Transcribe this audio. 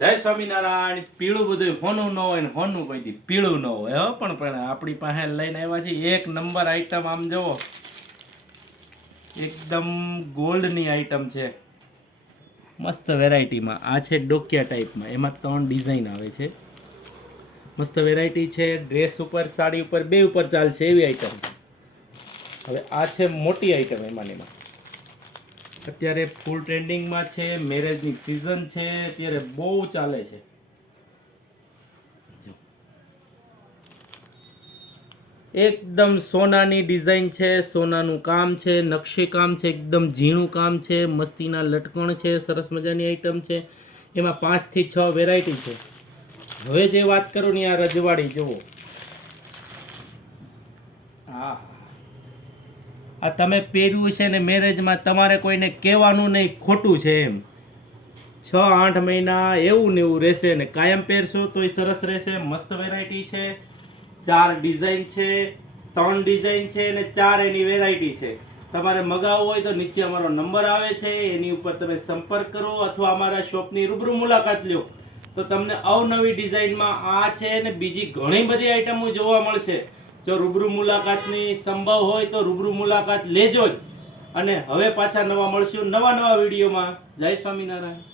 જય સ્વામિનારાયણ. પીળું બધું હોનું ન હોય ને હોનું કોઈ દી પીળું ન હોય હો. પણ આપણી પાસે લઈને આવ્યા છે એક નંબર આઈટમ. આમ જુઓ, એકદમ ગોલ્ડની આઈટમ છે, મસ્ત વેરાયટીમાં. આ છે ડોકિયા ટાઈપમાં, એમાં 3 ડિઝાઇન આવે છે. મસ્ત વેરાયટી છે, ડ્રેસ ઉપર, સાડી ઉપર, બે ઉપર ચાલશે એવી આઈટમ. હવે આ છે મોટી આઈટમ. એમાં અત્યારે ફૂલ ટ્રેન્ડિંગમાં છે, મેરેજની સિઝન છે, અત્યારે બહુ ચાલે છે. એકદમ સોનાની ડિઝાઇન છે, સોનાનું કામ છે, નકશી કામ છે, એકદમ ઝીણું કામ છે, મસ્તીના લટકણ છે, સરસ મજાની આઈટમ છે. એમાં 5 થી 6 વેરાયટી છે. હવે જે વાત કરું ને, આ રજવાડી જુઓ. હા, આ તમે પહેર્યું છે ને મેરેજમાં, તમારે કોઈને કહેવાનું નહીં ખોટું છે એમ. 6-8 મહિના એવું ને એવું રહેશે ને કાયમ પહેરશો તોય સરસ રહેશે. મસ્ત વેરાયટી છે. 4 ડિઝાઇન છે, 3 ડિઝાઇન છે અને 4 એની વેરાયટી છે. તમારે મગાવવું હોય તો નીચે અમારો નંબર આવે છે, એની ઉપર તમે સંપર્ક કરો અથવા અમારા શોપની રૂબરૂ મુલાકાત લ્યો તો તમને અવનવી ડિઝાઇનમાં આ છે ને બીજી ઘણી બધી આઈટમો જોવા મળશે. જો રૂબરૂ મુલાકાતની સંભવ હોય તો રૂબરૂ મુલાકાત લેજો જ. અને હવે પાછા નવા મળશું નવા વિડીયોમાં. જય સ્વામિનારાયણ.